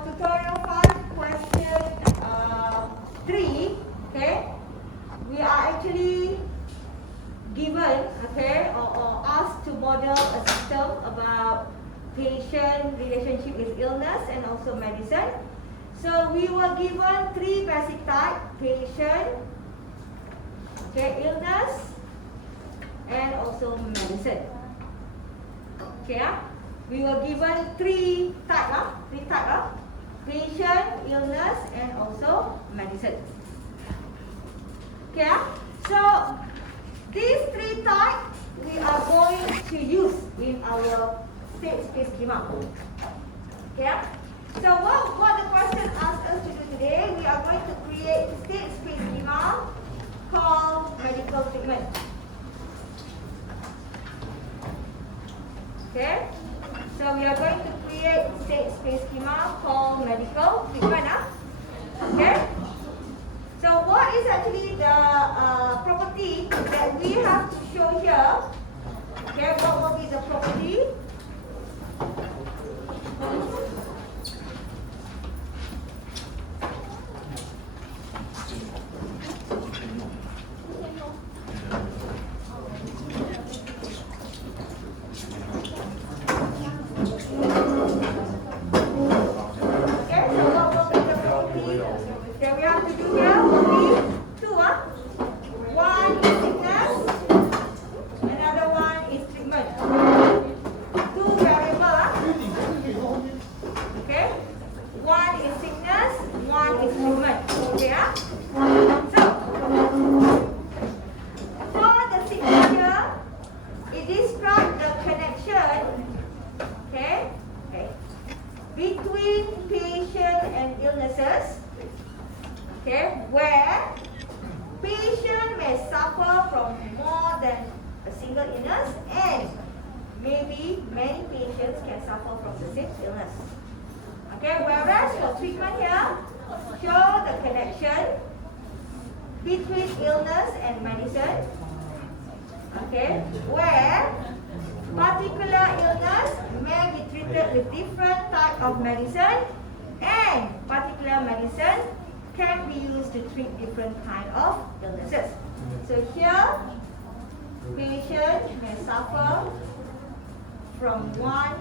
tutorial 5, question 3, okay, we are actually given, okay, or asked to model a system about patient relationship with illness and also medicine. So we were given 3 basic types: patient, okay, illness, and also medicine. Okay, we were given 3 types, patient, illness, and also medicine. Okay, so these 3 types we are going to use in our state space schema. Okay, so what the question asks us to do today, we are going to create state space schema called medical treatment. Okay, so we are going to create state space schema called medical treatment. Okay, so what is actually the property that we have to show here? Okay, what will be the property? Between patient and illnesses, okay, where patient may suffer from more than a single illness, and maybe many patients can suffer from the same illness. Okay, whereas your treatment here show the connection between illness and medicine. Okay, where particular illness may be treated with different type of medicine, and particular medicine can be used to treat different kind of illnesses. So here, patient may suffer from one,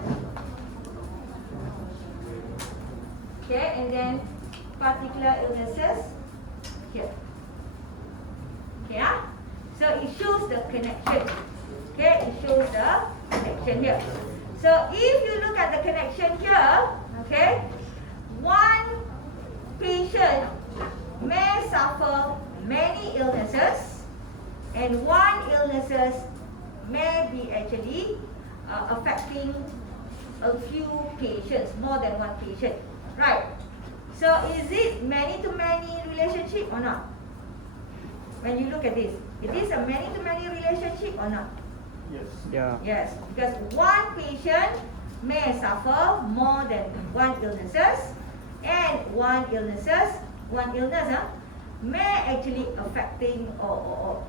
okay, and then particular illnesses here. Okay, so it shows the connection. Okay, it shows the connection here. So if you look at the connection here, okay, one patient may suffer many illnesses, and one illnesses may be actually affecting a few patients, more than one patient, right? So is it many-to-many relationship or not? When you look at this, it is a many-to-many relationship or not? Yes. Yeah. Yes, because one patient may suffer more than one illnesses, and one illness may actually affecting or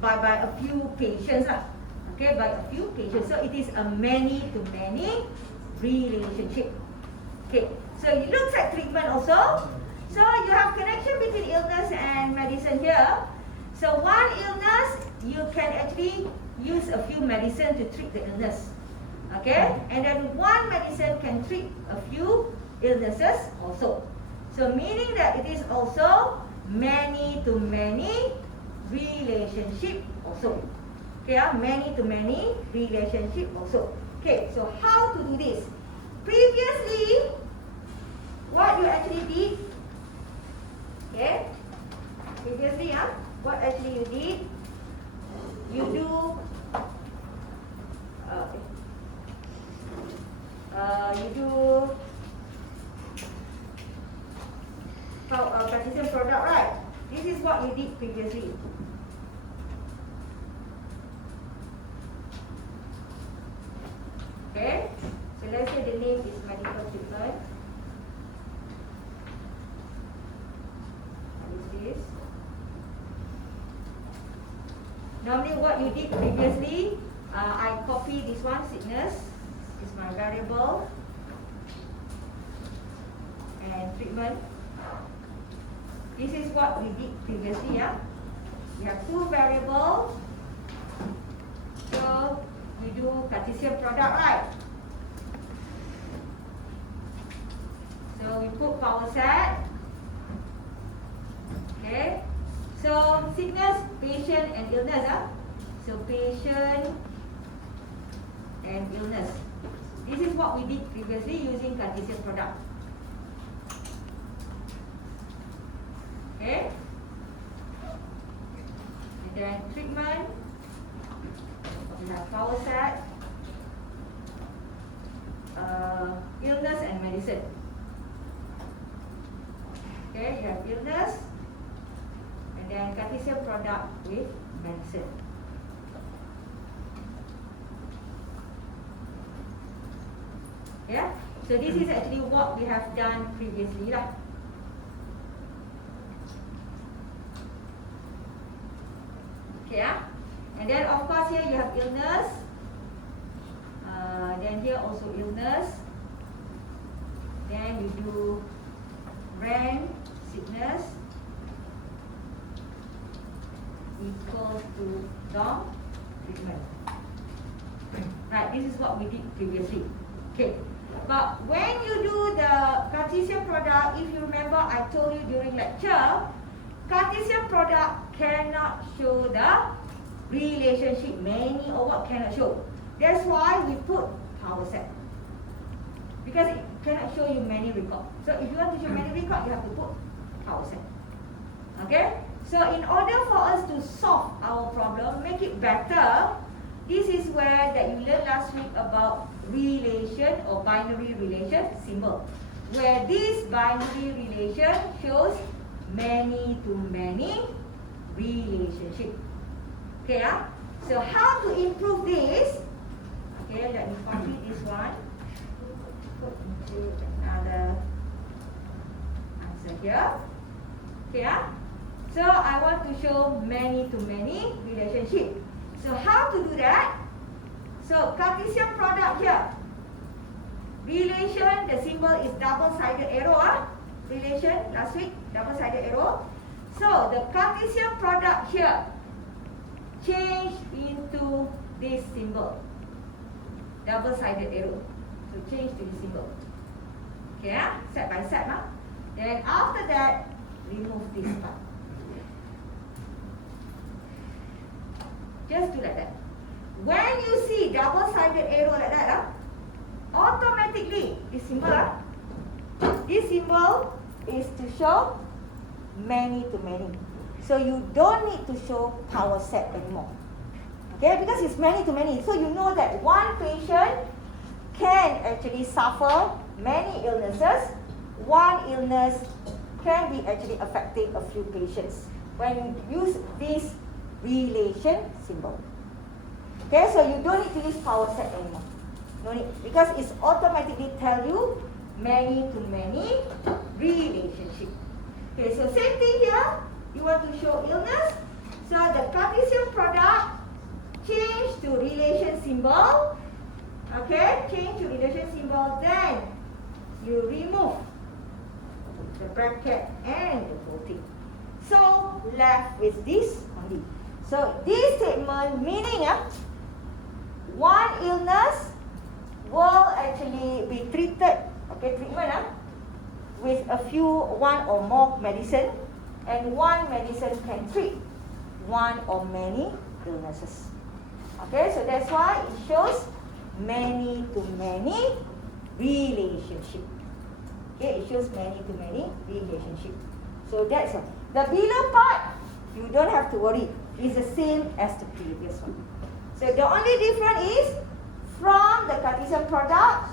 by a few patients, okay, by a few patients. So it is a many-to-many relationship. Okay, so it looks at treatment also. So you have connection between illness and medicine here. So one illness, you can actually use a few medicine to treat the illness. Okay? And then one medicine can treat a few illnesses also. So meaning that it is also many-to-many relationship also. Okay, many-to-many relationship also. Okay, so how to do this? Previously, what you actually did, okay? Previously, what actually you did, you do precision product, right? This is what you did previously. Okay, so let's say the name is medical treatment. What is this? Normally what you did previously, I copy this one, sickness is my variable. and treatment. This is what we did previously, yeah. We have two variables. So we do Cartesian product, right? So we put power set. Okay. So sickness, patient and illness, So patient and illness. This is what we did previously using Cartesian product. Okay. And then treatment. We have power set, illness and medicine. Okay, you have illness, and then Cartesian product with medicine. Yeah, so this is actually what we have done previously lah. Okay, and then of course here you have illness. Then here also illness. Then you do rank sickness equals to dom treatment. Right, this is what we did previously. Okay, but when you do the Cartesian product, if you remember I told you during lecture, Cartesian product cannot show the relationship, many or what cannot show. That's why we put power set, because it cannot show you many record. So if you want to show many record, you have to put power set. Okay, so in order for us to solve our problem, make it better, this is where that you learned last week about relation or binary relation symbol, where this binary relation shows many to many relationship. Okay, so how to improve this? Okay, let me copy this one. Put into another answer here. Okay, so I want to show many to many relationship. So how to do that? So Cartesian product here. Relation, the symbol is double-sided arrow. Relation, last week, double-sided arrow. So the Cartesian product here change into this symbol, double-sided arrow. So change to this symbol. Okay, set by set. Then after that, remove this part. Just do like that. When you see double-sided arrow like that, automatically this symbol is to show many to many. So you don't need to show power set anymore. Okay, because it's many to many. So you know that one patient can actually suffer many illnesses. One illness can be actually affecting a few patients when you use this relation symbol. Okay, so you don't need to use power set anymore. No need, because it's automatically tell you many to many relationship. Okay, so same thing here. You want to show illness. So the Cartesian product change to relation symbol. Okay, change to relation symbol. Then you remove the bracket and the quoting. So left with this only. So this statement meaning one illness will actually be treated, okay, treatment with a few, one or more medicine, and one medicine can treat one or many illnesses. Okay, so that's why it shows many to many relationship. Okay, it shows many to many relationship. So that's it. The below part, you don't have to worry. It's the same as the previous one. So the only difference is from the Cartesian product,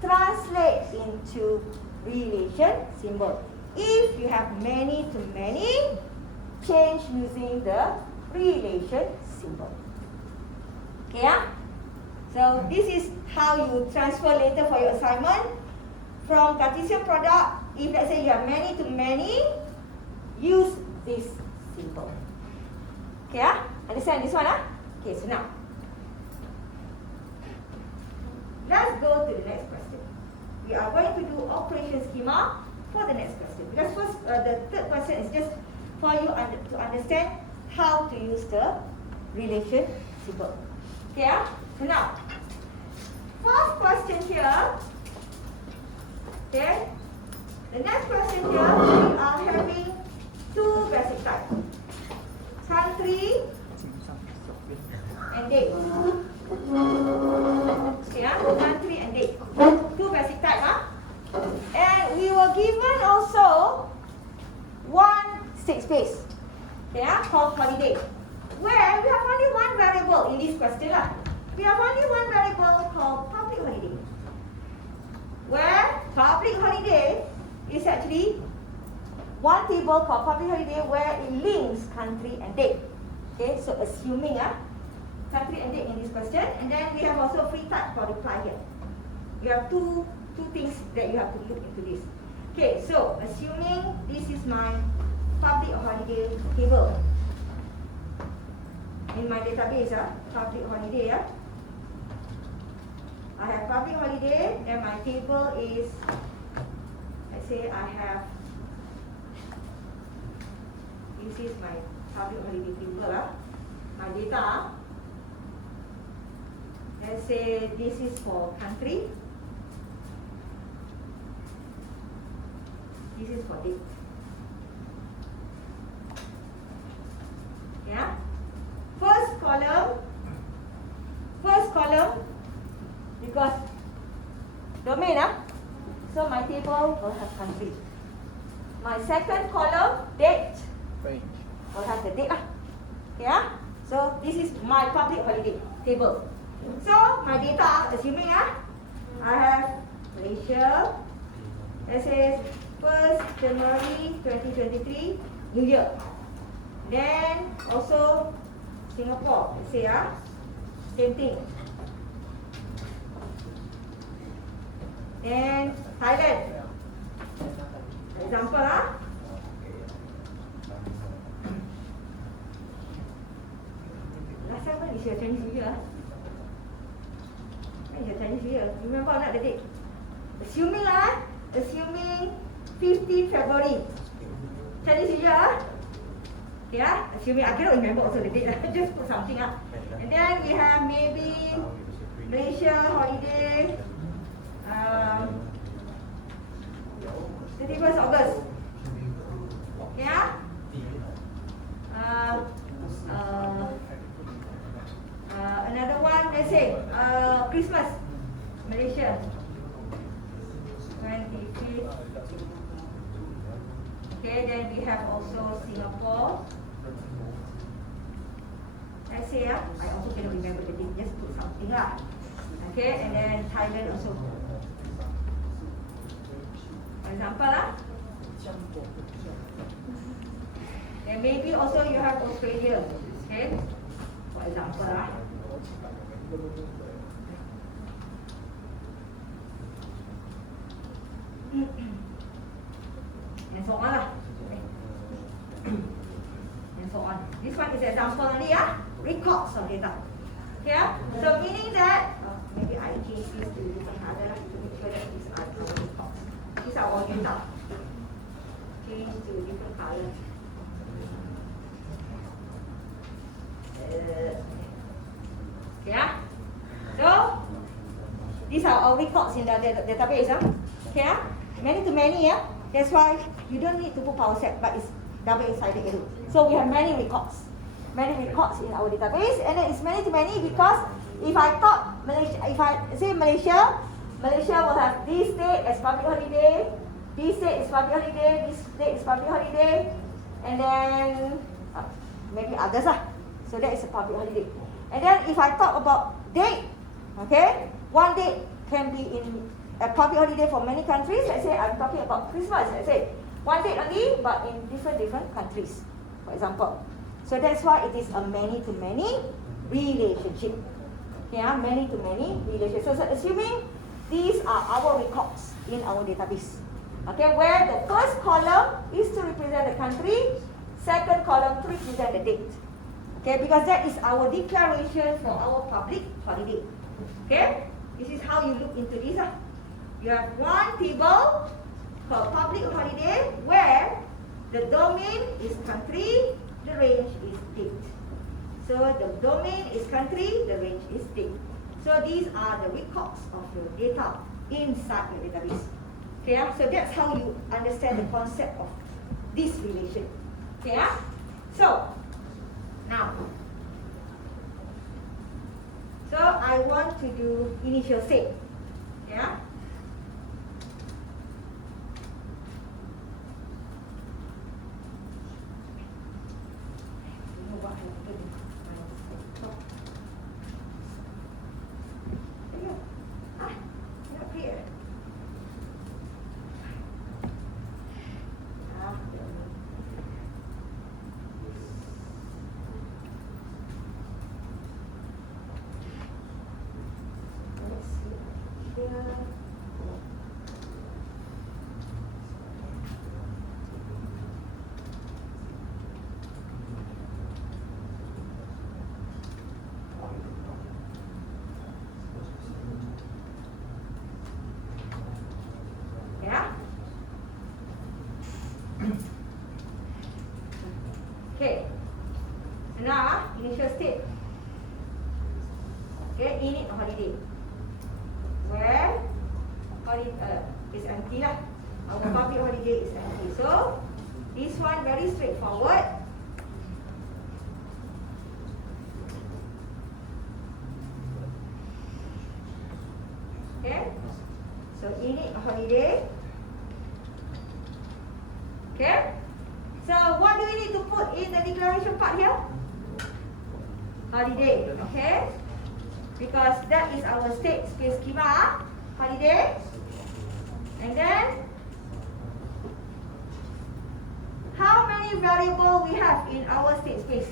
translate into relation symbol. If you have many to many, change using the relation symbol. Okay, so this is how you transfer later for your assignment from Cartesian product. If let's say you have many to many, use this symbol. Okay, understand this one? Okay, so now let's go to the next question. We are going to do operation schema for the next question. Because first, the third question is just for you to understand how to use the relation symbol. Okay, so now, first question here. Okay, the next question here, we are having two basic types. Country and date. Okay, country and date. Two basic types. And we were given also one state space. Okay, called holiday. Where we have only one variable in this question. We have only one variable called public holiday. Where public holiday is actually one table called public holiday where it links country and date. Okay, so assuming country and date in this question, and then we have also free type for reply here. We have two things that you have to look into this. Okay, so assuming this is my public holiday table in my database, public holiday. I have public holiday, and my table is, let's say I have, this is my public holiday table, my data. Let's say this is for country, this is for date. Yeah. First column, because domain, so my table will have country. My second column, date, will have the date. Yeah. So this is my public holiday table. So my data, assuming I have Malaysia, let's say 1st January 2023, New Year. Then also Singapore, let's say same thing. Then Thailand, example last time when is your Chinese New Year? When is your Chinese New Year? Remember or not the date? Assuming 15th February, Chinese New Year. Yeah, assuming I cannot remember also the date. Just put something up. And then we have maybe Malaysia holiday, 31st August. Yeah. Another one, let's say Christmas, Malaysia, 25th. Okay, then we have also Singapore. Let's say I also cannot remember the date, just put something lah. Okay, and then Thailand also. For example and maybe also you have Australia. Okay, for example and so on and so on. This one is example only records of data. Okay, so meaning that maybe I change this to different color to make sure that these are our records. These are all data. Change to different color. Yeah. So these are our records in the database. Okay, many to many. That's why you don't need to put PowerSet, but it's double-sided arrow. So we have many records in our database, and then it's many to many because if I thought Malaysia, if I say Malaysia will have this date as public holiday, this date is public holiday, this date is public holiday, and then maybe others So that is a public holiday. And then if I talk about date, okay, one date can be in a public holiday for many countries. Let's say I'm talking about Christmas. Let's say one date only, but in different countries, for example. So that's why it is a many-to-many relationship. Yeah, many-to-many relationship. So assuming these are our records in our database. Okay, where the first column is to represent the country, second column to represent the date. Okay, because that is our declaration for our public holiday. Okay, this is how you look into this. You have one table called public holiday where the domain is country, the range is date. So the domain is country, the range is date. So these are the records of your data inside your database. Okay, so that's how you understand the concept of this relation. Okay, so now, so I want to do initial state. Yeah. Okay, so now initial state. Okay, init holiday where holiday is empty lah. Our public holiday is empty. So this one very straightforward. Okay, so init holiday. Okay. So what do we need to put in the declaration part here? Holiday, okay? Because that is our state space schema, holiday. And then, how many variables we have in our state space?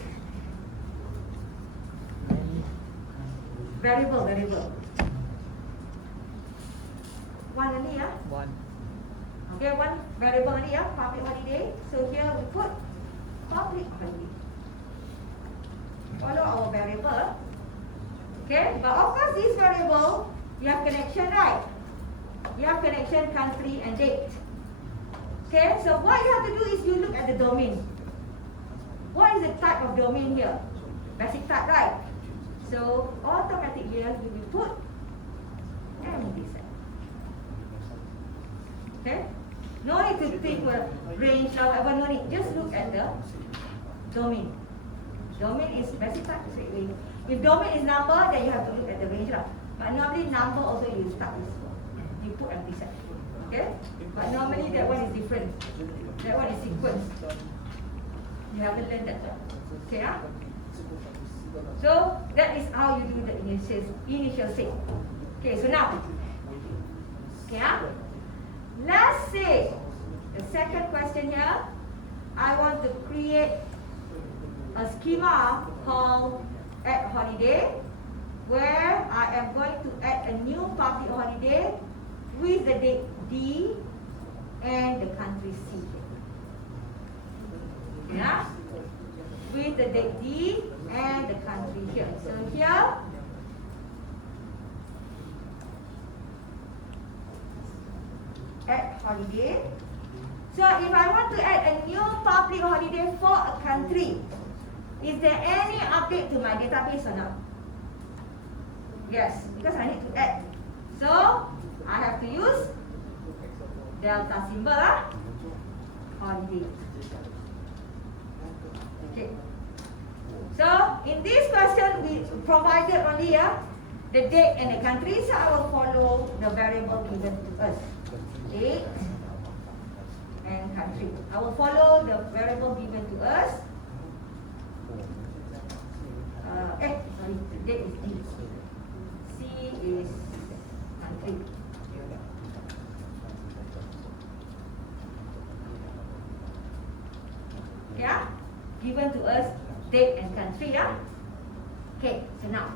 Variable. One only, yeah? One. Okay, one variable only, yeah, public holiday. So here we put public holiday. Follow our variable. Okay, but of course this variable, you have connection, right? You have connection, country and date. Okay, so what you have to do is you look at the domain. What is the type of domain here? Basic type, right? So automatically you will put empty set. Okay? No need to think range or whatever, no need. Just look at the domain. Domain is basic type straight away. If domain is number, then you have to look at the range lah. But normally number also you start with, you put empty set. Okay? But normally that one is different. That one is sequence. You haven't learned that. Okay? So that is how you do the initial state. Okay, so now. Okay? Let's say, the second question here, I want to create a schema called add holiday, where I am going to add a new public holiday with the date D and the country C. Yeah? With the date D and the country here. So here, add holiday. So if I want to add a new public holiday for a country, is there any update to my database or not? Yes, because I need to add. So I have to use delta symbol, holiday. Okay. So in this question we provided only the date and the country, so I will follow the variable given to us. Date and country. I will follow the variable given to us. Sorry, the date is D. C is country. Yeah, given to us date and country. Yeah. Okay. So now,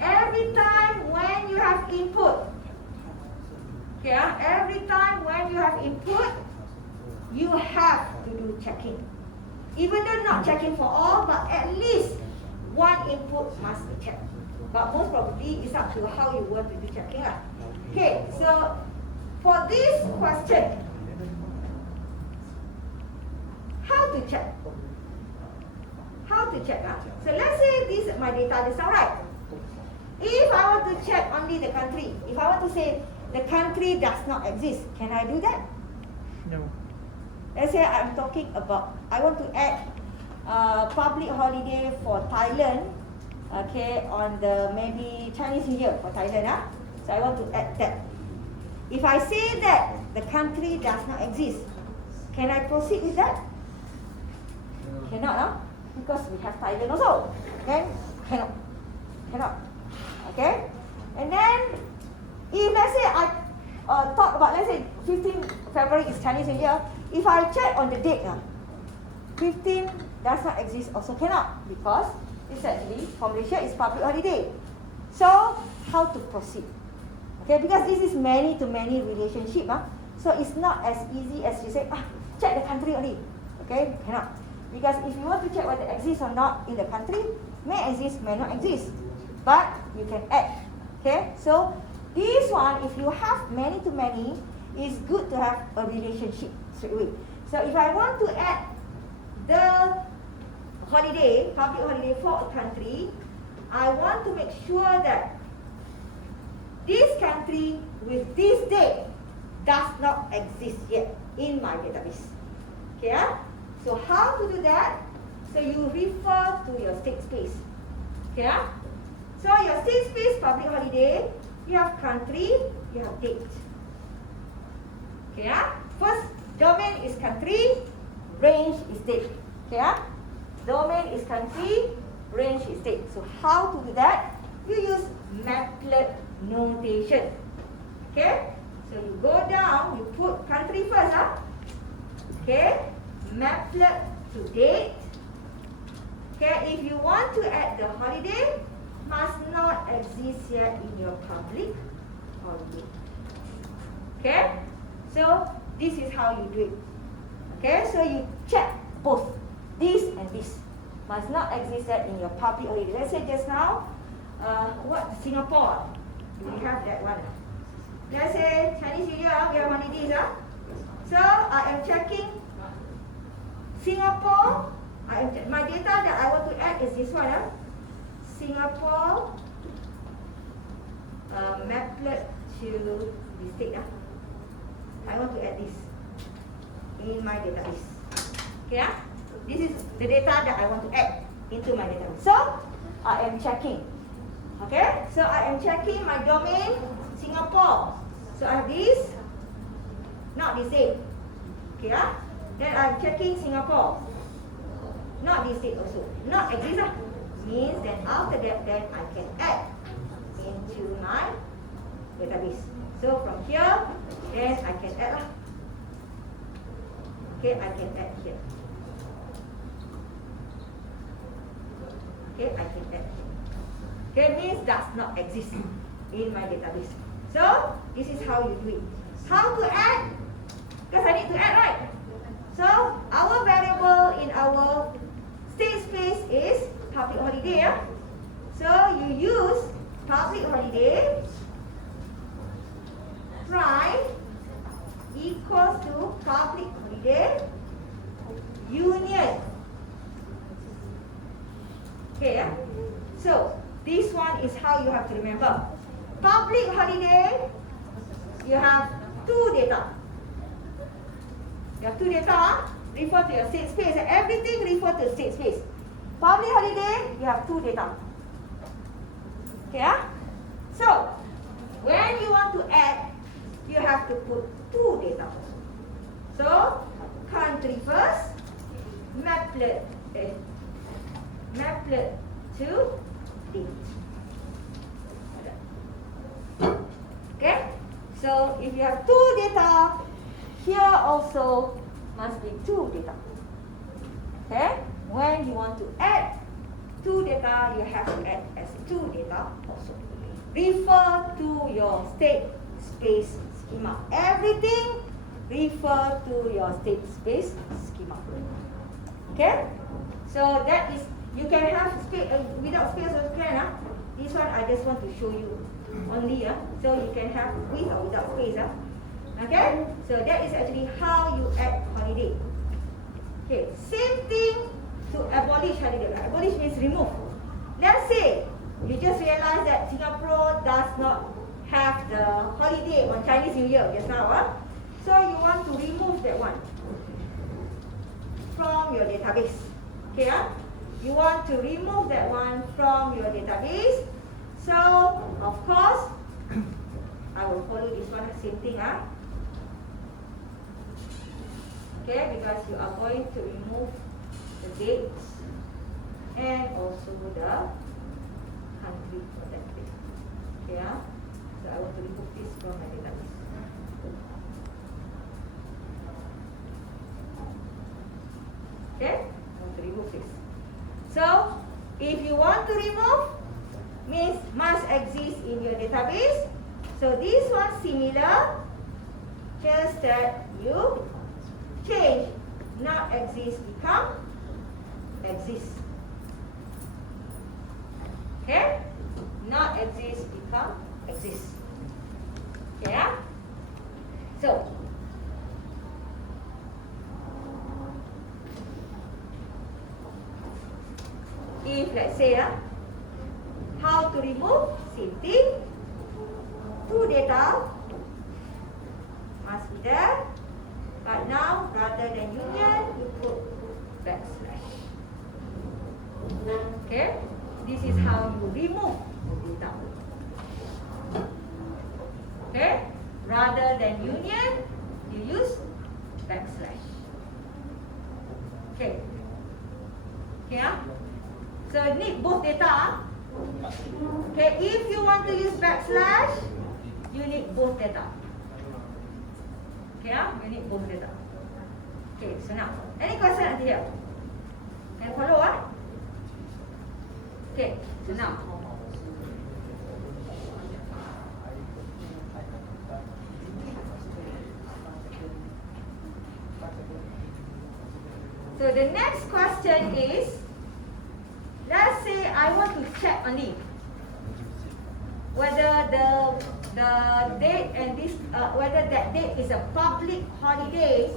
every time when you have input. Okay, every time when you have input, you have to do checking. Even though not checking for all, but at least one input must be checked. But most probably it's up to how you want to do checking. Okay, so for this question, how to check? How to check? So let's say this my data is right. If I want to check only the country, if I want to say the country does not exist, can I do that? No. Let's say I'm talking about, I want to add public holiday for Thailand, okay, on the maybe Chinese New Year for Thailand. So I want to add that. If I say that the country does not exist, can I proceed with that? Cannot, because we have Thailand also. Then cannot. Okay, and then if let's say I talk about, let's say 15 February is Chinese New Year. If I check on the date, 15 does not exist also cannot, because it's actually for Malaysia is public holiday. So how to proceed? Okay, because this is many to many relationship, so it's not as easy as you say, check the country only. Okay, cannot. Because if you want to check whether it exists or not in the country, may exist, may not exist. But you can add. Okay, so this one, if you have many to many, it's good to have a relationship straight away. So if I want to add the holiday, public holiday for a country, I want to make sure that this country with this date does not exist yet in my database. Okay, so how to do that? So you refer to your state space. Okay, so your state space public holiday, you have country, you have date. Okay, first domain is country, range is date. Okay, domain is country, range is date. So how to do that? You use maplet notation. Okay, so you go down, you put country first. Okay, maplet to date. Okay, if you want to add the holiday, must not exist yet in your public holiday. Okay, so this is how you do it. Okay, so you check both this and this must not exist yet in your public holiday. Let's say just now, what Singapore? Do we have that one? Let's say Chinese New Year, we have holidays. So I am checking Singapore. My data that I want to add is this one. Singapore maplet to the state. I want to add this in my database. Okay, this is the data that I want to add into my database. So I am checking. Okay, so I am checking my domain Singapore. So I have this, not this date. Okay, then I'm checking Singapore. Not this date also. Not exist. Means then after that, then I can add into my database. So from here, then I can add. Okay, I can add here. Okay, I can add here. Okay, means does not exist in my database. So this is how you do it. How to add? Because I need to add, right? So our variable in our state space is public holiday. So you use public holiday prime equals to public holiday union. Okay, so this one is how you have to remember. Public holiday, you have two data. You have two data, refer to your state space. Everything refer to state space. Public holiday, you have two data. Okay, so when you want to add, you have to put two data. So country first, maplet to date. Okay, so if you have two data, here also must be two data. Okay, when you want to add two data, you have to add as two data also. Refer to your state space schema. Everything refer to your state space schema. Okay, so that is, you can have space without space also can. This one I just want to show you only. So you can have with or without space. Okay, so that is actually how you add holiday. Okay, same thing to abolish holiday. Abolish means remove. Let's say you just realize that Singapore does not have the holiday on Chinese New Year just now. So you want to remove that one from your database. Okay, you want to remove that one from your database. So of course, I will follow this one, same thing. Okay, because you are going to remove the dates and also the country for that date. Okay, so I want to remove this from my database. Okay, I want to remove this. So, if you want to remove, means must exist in your database. So this one similar, just that you change not exist become exist. Okay, not exist become exist. Okay, so if let's say how to remove, same thing, two data must be there, but now rather than union you put backslash. Okay, this is how you remove the data. Okay, rather than union you use backslash. Okay, okay, so need both data. Okay, if you want to use backslash, you need both data. Okay, you need both data. Okay, so now, any question until here? Can you follow? Okay, so now. So the next question is, let's say I want to check only whether the date and this whether that date is a public holiday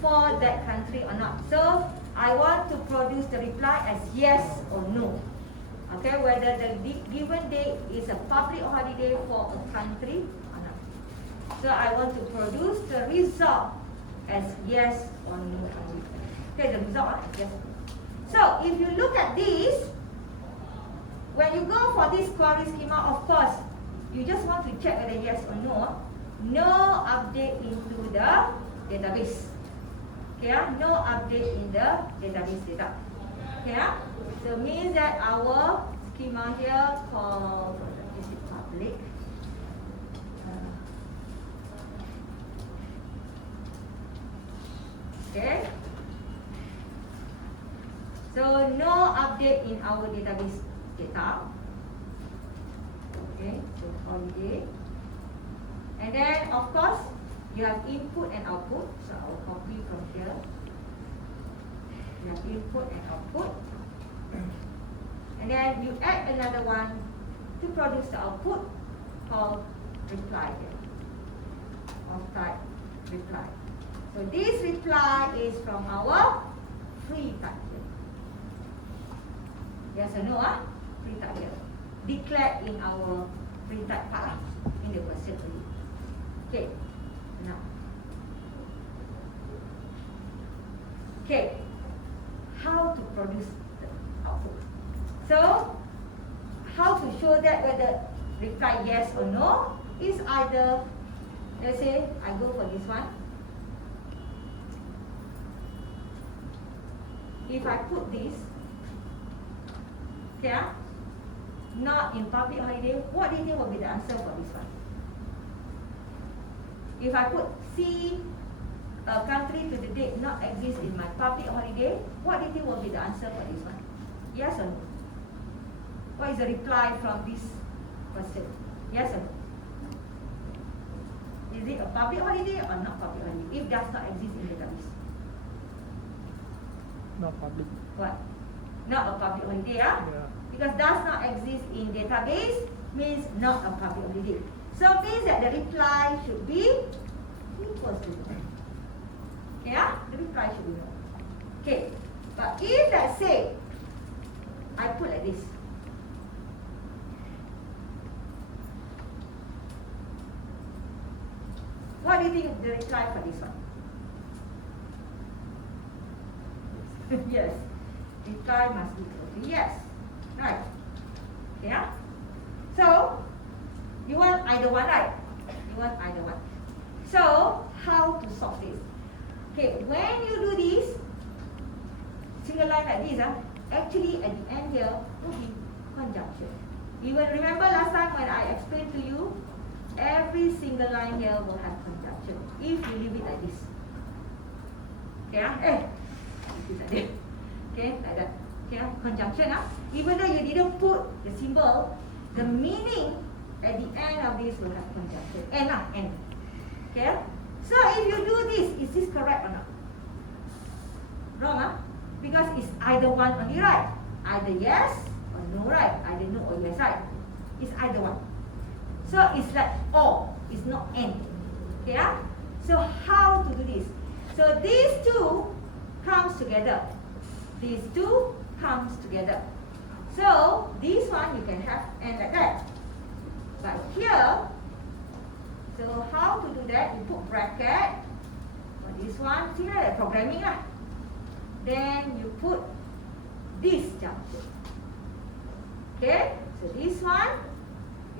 for that country or not. So I want to produce the reply as yes or no. Okay, whether the given date is a public holiday for a country or not. So I want to produce the result as yes or no. Okay, the result is yes. So if you look at this, when you go for this query schema, of course, you just want to check whether yes or no. No update into the database. Okay, no update in the database data. Okay, so means that our schema here called, is it public? Okay. So no update in our database data. Okay, so holiday. And then of course you have input and output. So I will copy from here. You have input and output. And then you add another one to produce the output called reply here. Of type reply. So this reply is from our free type here. Yes or no? Free type here. Declared in our free type part in the question. Okay. Now. Okay. How to produce the output? So, how to show that whether reply yes or no is either, let's say I go for this one. If I put this, okay, not in public holiday, what do you think will be the answer for this one? If I put C, a country to the date not exist in my public holiday, what do you think will be the answer for this one? Yes or no? What is the reply from this person? Yes or no? Is it a public holiday or not public holiday? If does not exist in the database. Not public. What? Not a public holiday, Yeah. Because does not exist in database means not a public holiday. So means that the reply should be equals to 0. Okay, the reply should be no. Okay, but if let's say I put like this, what do you think the reply for this one? Yes, reply must equal to yes, right? Yeah. So you want either one, right? You want either one. So how to solve this? Okay, when you do this single line like this, actually at the end here will be conjunction. You will remember last time when I explained to you, every single line here will have conjunction if you leave it like this. Okay, okay, like that. Okay, conjunction. Even though you didn't put the symbol, the meaning at the end of this will have conjunction. End. Okay. So if you do this, is this correct or not? Wrong, because it's either one only, right? Either yes or no, right? Either no or yes, right? It's either one. So it's like or, it's not and. Okay, so how to do this? So these two comes together. These two comes together. So this one you can have and like that. But here, so how to do that? You put bracket for this one, similar like programming lah. Then you put this junction. Okay, so this one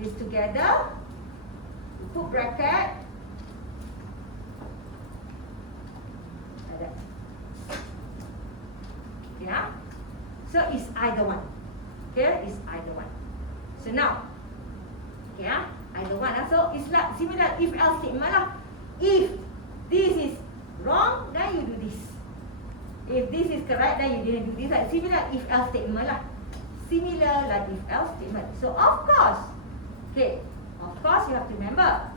is together. You put bracket like that. Yeah. So it's either one. Okay, it's either one. So now, yeah, either one. So it's like similar if else statement lah. If this is wrong, then you do this. If this is correct, then you didn't do this. Like similar if else statement lah. Similar like if else statement. So of course, okay, of course you have to remember,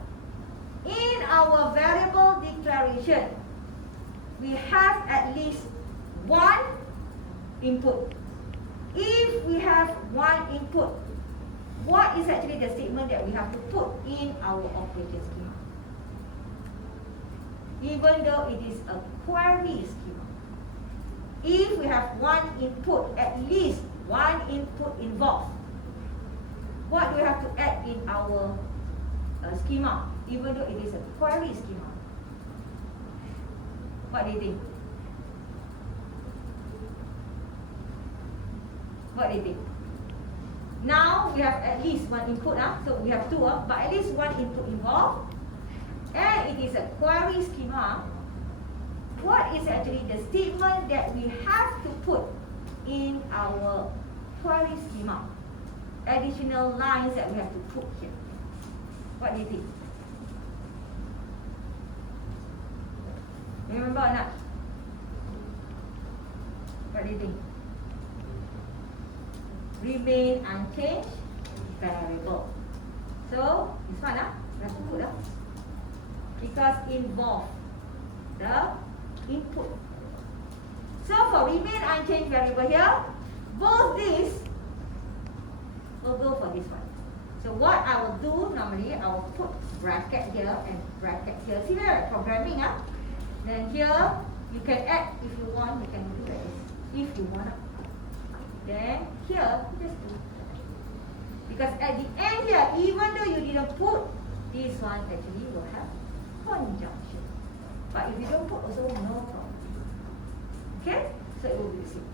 in our variable declaration, we have at least one input. If we have one input, what is actually the statement that we have to put in our operation schema? Even though it is a query schema, if we have one input, at least one input involved, what do we have to add in our schema, even though it is a query schema? What do you think? What do you think? Now we have at least one input, so we have two, but at least one input involved, and it is a query schema. What is actually the statement that we have to put in our query schema? Additional lines that we have to put here. What do you think? Remember or not? What do you think? Remain unchanged variable. So this one, we have to put because involve the input. So for remain unchanged variable here, both these will go for this one. So what I will do normally, I will put bracket here and bracket here. See there, programming. Then here you can add if you want. You can do this if you want. Then here, just do. Because at the end here, even though you didn't put, this one actually will have conjunction. But if you don't put also, no problem. Okay? So it will be the same.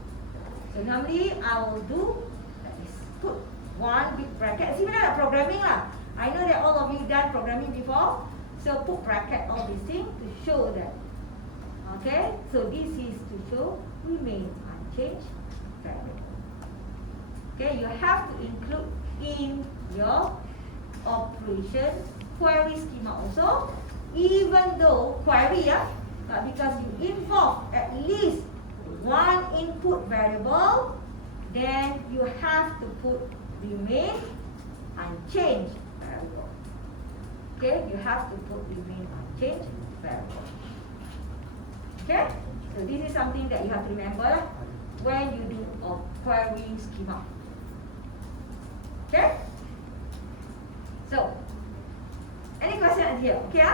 So normally I will do like this. Put one big bracket. Similar like programming lah. I know that all of you done programming before. So put bracket all these things to show that. Okay? So this is to show remain unchanged variable. Okay, you have to include in your operation query schema also, even though query, but because you involve at least one input variable, then you have to put remain unchanged variable. Okay, you have to put remain unchanged variable. Okay, so this is something that you have to remember when you do a query schema. Okay? So, any question here? Okay?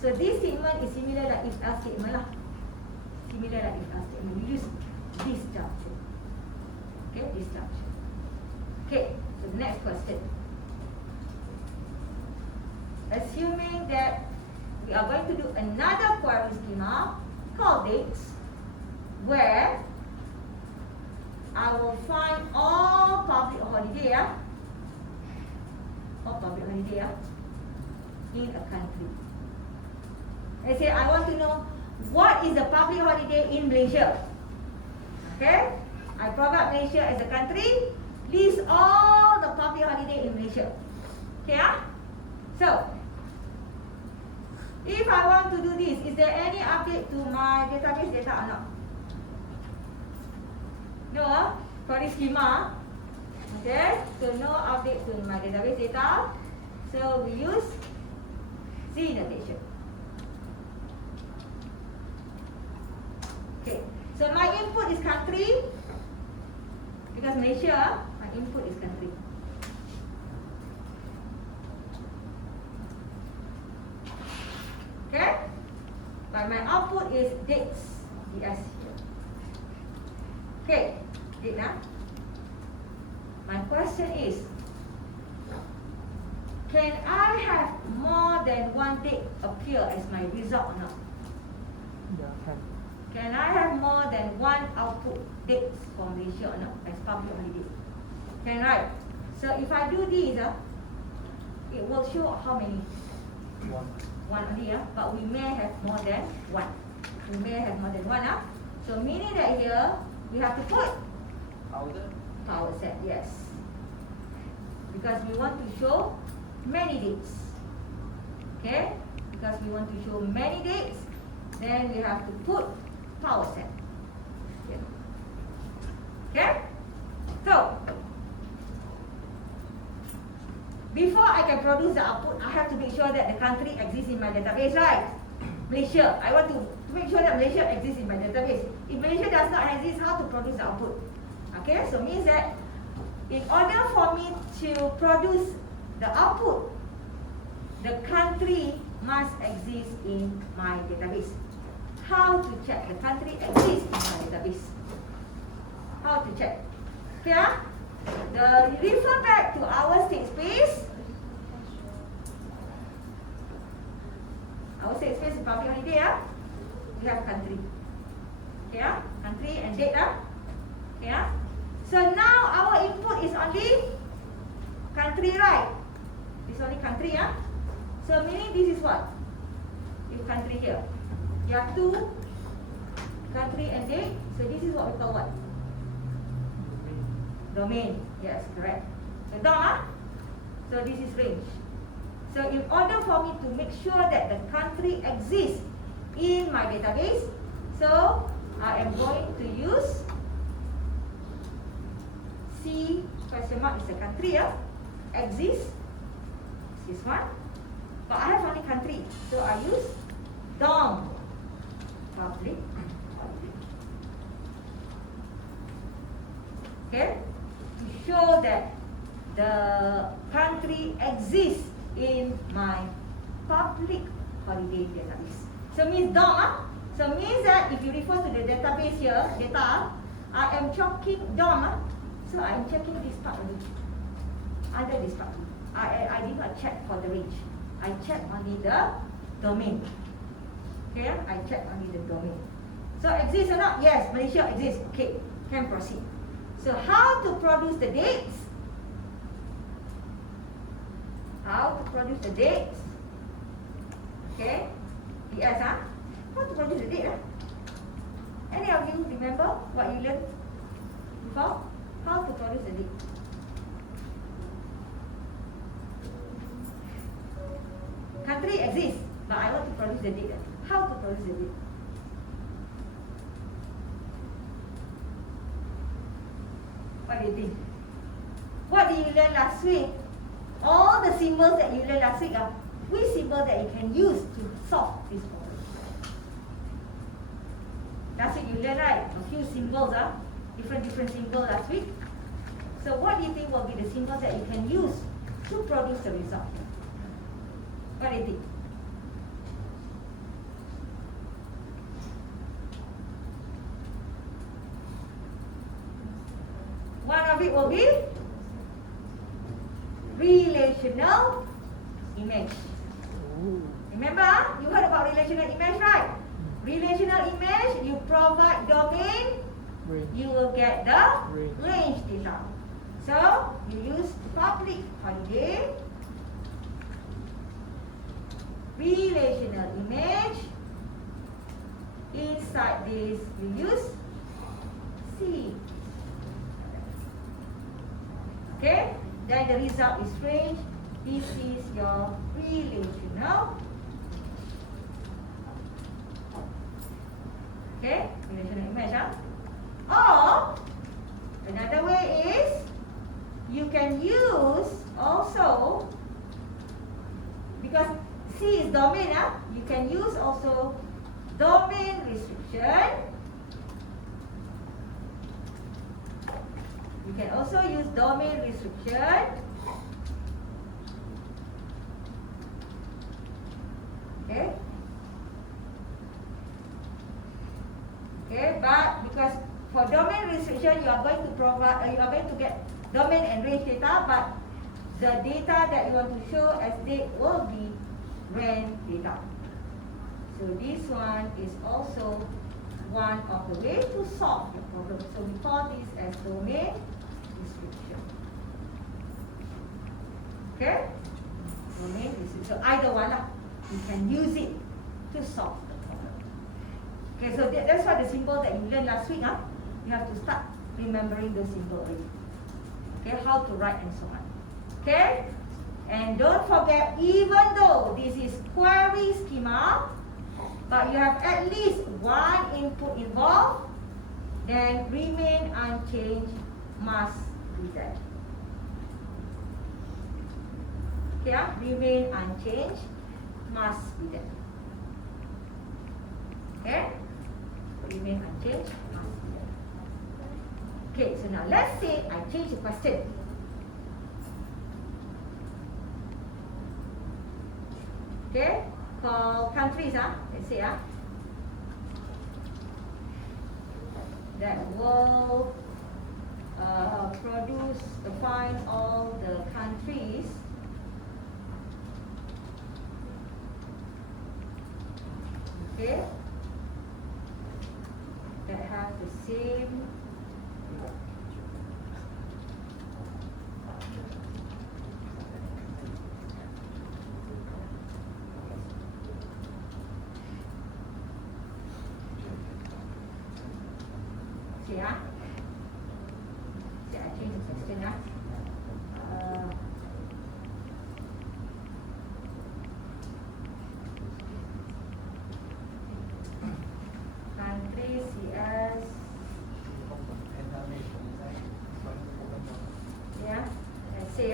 So this statement is similar like if-else statement lah. Similar like if-else statement. We use this structure. Okay, this structure. Okay, so the next question. Assuming that we are going to do another query schema called dates, where I will find all public holiday, all public holiday in a country. Let's say I want to know what is the public holiday in Malaysia. Okay, I provide Malaysia as a country. List all the public holiday in Malaysia. Okay, so if I want to do this, is there any update to my database data or not? No, query schema. Okay, so no update to my database data. So we use Z notation. Okay, so my input is country, because Malaysia, my input is country. Okay, but my output is dates, DS here. Okay, date now. My question is, can I have more than one date appear as my result or not? Yeah, can. Can I have more than one output dates for Malaysia or not as public holiday? Can, right? So if I do this, it will show how many? One. One only, but we may have more than one. We may have more than one. So meaning that here, we have to put power set, yes. Because we want to show many dates. Okay? Because we want to show many dates, then we have to put power set. Okay? So, before I can produce the output, I have to make sure that the country exists in my database, right? Malaysia. I want to make sure that Malaysia exists in my database. If Malaysia does not exist, how to produce the output? Okay, so means that in order for me to produce the output, the country must exist in my database. How to check the country exists in my database? How to check? Okay, refer back to our state space. Our state space is public holiday. We have country. Okay, country and date. Okay, so now our input is only country, right? It's only country. So meaning this is what? If country here, you have two country and date. So this is what we call what? Domain. Yes, correct. So DOM, so this is range. So in order for me to make sure that the country exists in my database, so I am going to use C question mark is the country, exists, this one. But I have only country, so I use DOM, public. Okay, to show that the country exists in my public holiday database. So means DOM, so means that if you refer to the database here, data, I am checking DOM, so I am checking this part only. Under this part, I did not check for the range. I check only the domain. Okay, I check only the domain. So exists or not? Yes, Malaysia exists. Okay, can proceed. So how to produce the dates? How to produce the dates? Okay, yes, how to produce the date? Any of you remember what you learned before? How to produce the date? Country exists, but I want to produce the date. How to produce the date? What do you think? What did you learn last week? All the symbols that you learned last week are which symbol that you can use to solve this problem? Last week you learned, right? A few symbols, different symbols last week. So what do you think will be the symbols that you can use to produce the result? What do you think? topic will be relational image. Ooh. Remember, you heard about relational image, right? Relational image, you provide domain, Range. you will get the Range. range data. So, you use public holiday, relational image. Inside this, you use C. Okay, then the result is range. This is your relational. Okay, relational image. Or another way is you can use also, because C is domain, you can use also domain restriction. You can also use domain restriction. Okay. Okay, but because for domain restriction, you are going to provide, you are going to get domain and range data, but the data that you want to show as date will be rand data. So this one is also one of the ways to solve the problem. So we call this as domain restriction. Okay? Domain restriction. So either one, you can use it to solve the problem. Okay, so that's why the symbol that you learned last week, you have to start remembering the symbol already. Okay, how to write and so on. Okay? And don't forget, even though this is query schema, but you have at least one input involved, then remain unchanged must be there. Okay, remain unchanged must be there. Okay? Remain unchanged must be there. Okay, so now let's say I change the question. Okay, for countries, let's say, that will find all the countries okay, that have the same see, I change the question, country CS, yeah, let's say,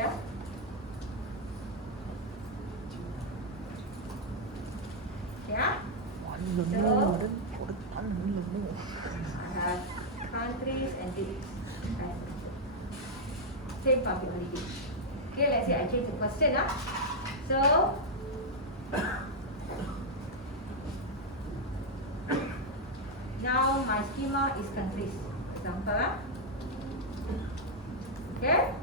yeah, so countries and dates. Same public holiday. Okay, let's say I change the question. So now my schema is countries. Example. Okay.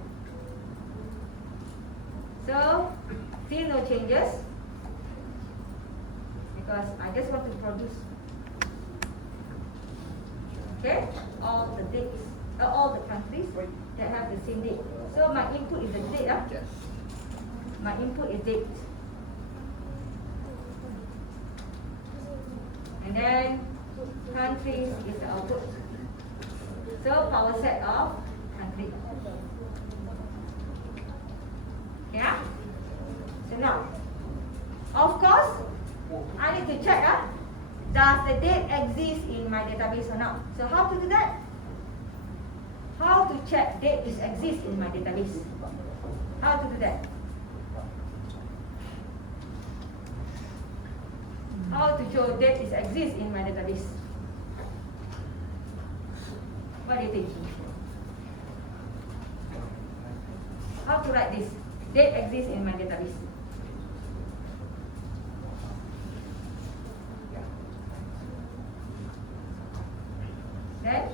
So still no changes because I just want to produce. Okay, all the dates, all the countries that have the same date. So my input is the date. Yes. My input is date. And then countries is the output. So power set of country. Yeah? So now, of course, I need to check does the date exist in my database or not? So how to do that? How to check date is exist in my database? How to do that? How to show date is exist in my database? What do you think? How to write this? Date exists in my database. Then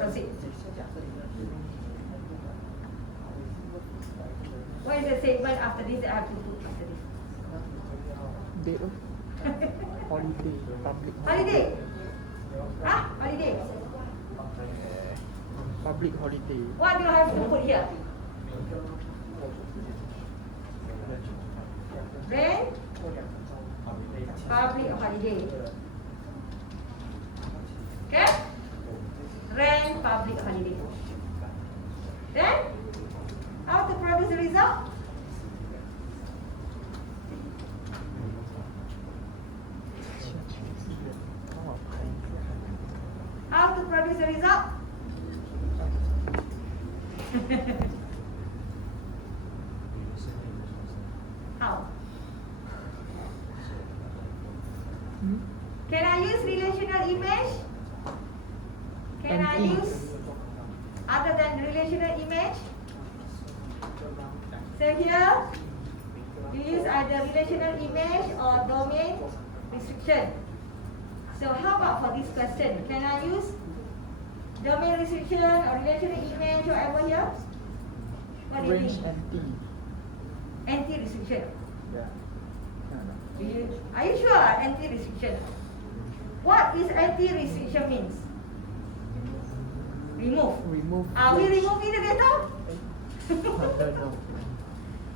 proceed. What is the statement after this that I have to put after this? Day of holiday, public Holiday. Ah, holiday. Public holiday. What do I have to put here? Rain, public holiday. Okay? Rain, public holiday. Then, how to produce the result? How to produce the result? How? Can I use relational image? Can I use other than relational image? So here, you use either relational image or domain restriction. So how about for this question? Can I use domain restriction or relational image or whatever here? What do you Range think? NT. Anti-restriction. Yeah. Are you sure anti-restriction? What is anti-restriction means? Remove. Remove. Are we removing the data? No.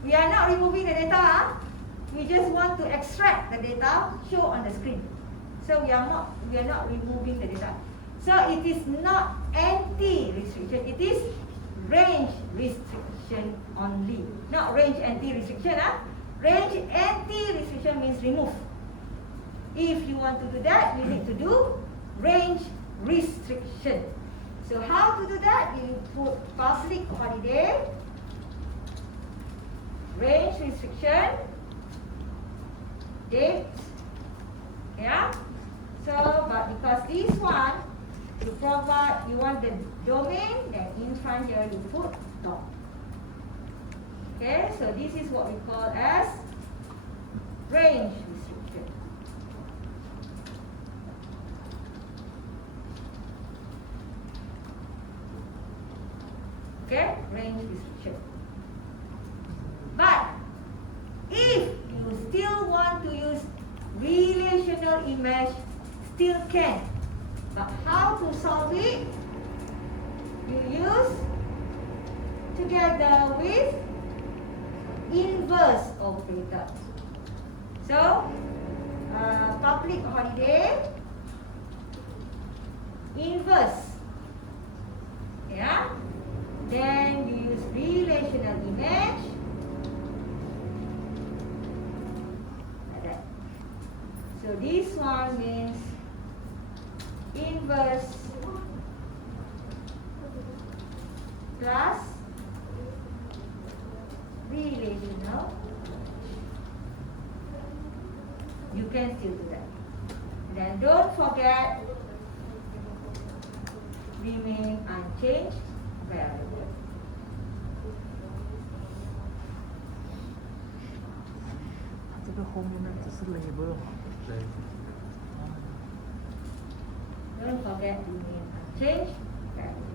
We are not removing the data. We just want to extract the data, show on the screen. So we are not removing the data. So it is not anti-restriction. It is range restriction only. Not range anti-restriction. Range anti-restriction means remove. If you want to do that, you need to do range restriction. So how to do that? You put public holiday, range restriction, date. Yeah. So, but because this one, you want the domain, then in front here you put dot. Okay, so this is what we call as range restriction. Okay, range restriction. But if you still want to use relational image, still can. But how to solve it? You use together with inverse operator. So, public holiday, inverse. Yeah. Then you use relational image. Like that. So this one means inverse plus relational. You can still do that. Then don't forget remain unchanged variable. Cái hôm nay chỉ là label. Don't forget remain unchanged variable.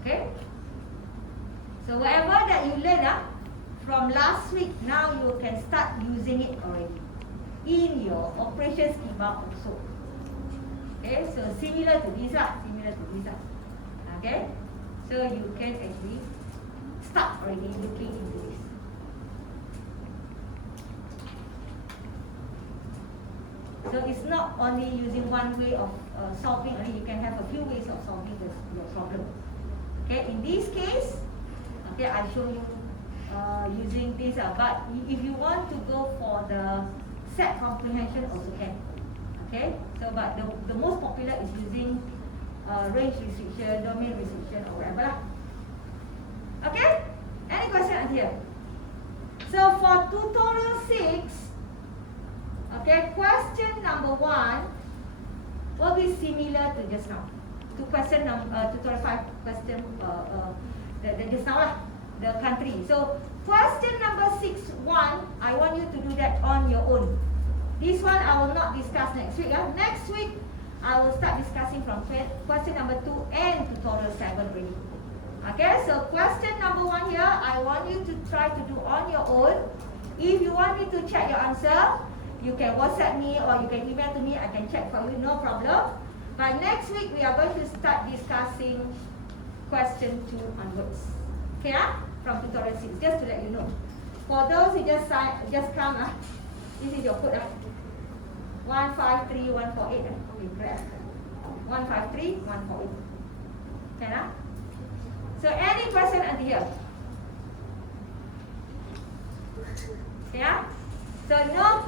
Okay? So whatever that you learned from last week, now you can start using it already in your operation schema also. Okay, so similar to this, okay? So you can actually start already looking into this. So it's not only using one way of solving, only you can have a few ways of solving your problem. Okay, in this case, okay, I'll show you using this. But if you want to go for the set comprehension, also can. Okay, so but the most popular is using range restriction, domain restriction, or whatever lah. Okay, any question here? So for tutorial 6, okay, question number 1 will be similar to just now. To question tutorial 5 question the just now lah, the country. So question number 6.1, I want you to do that on your own. This one I will not discuss next week. Next week, I will start discussing from question number 2 and tutorial 7 really. Okay, so question number 1 here, I want you to try to do on your own. If you want me to check your answer, you can WhatsApp me or you can email to me, I can check for you, no problem. But next week, we are going to start discussing question 2 onwards. Okay, from tutorial 6, just to let you know. For those who just come, this is your code. 153148. Okay, correct. 153148. Okay, so any question until here? Yeah? So no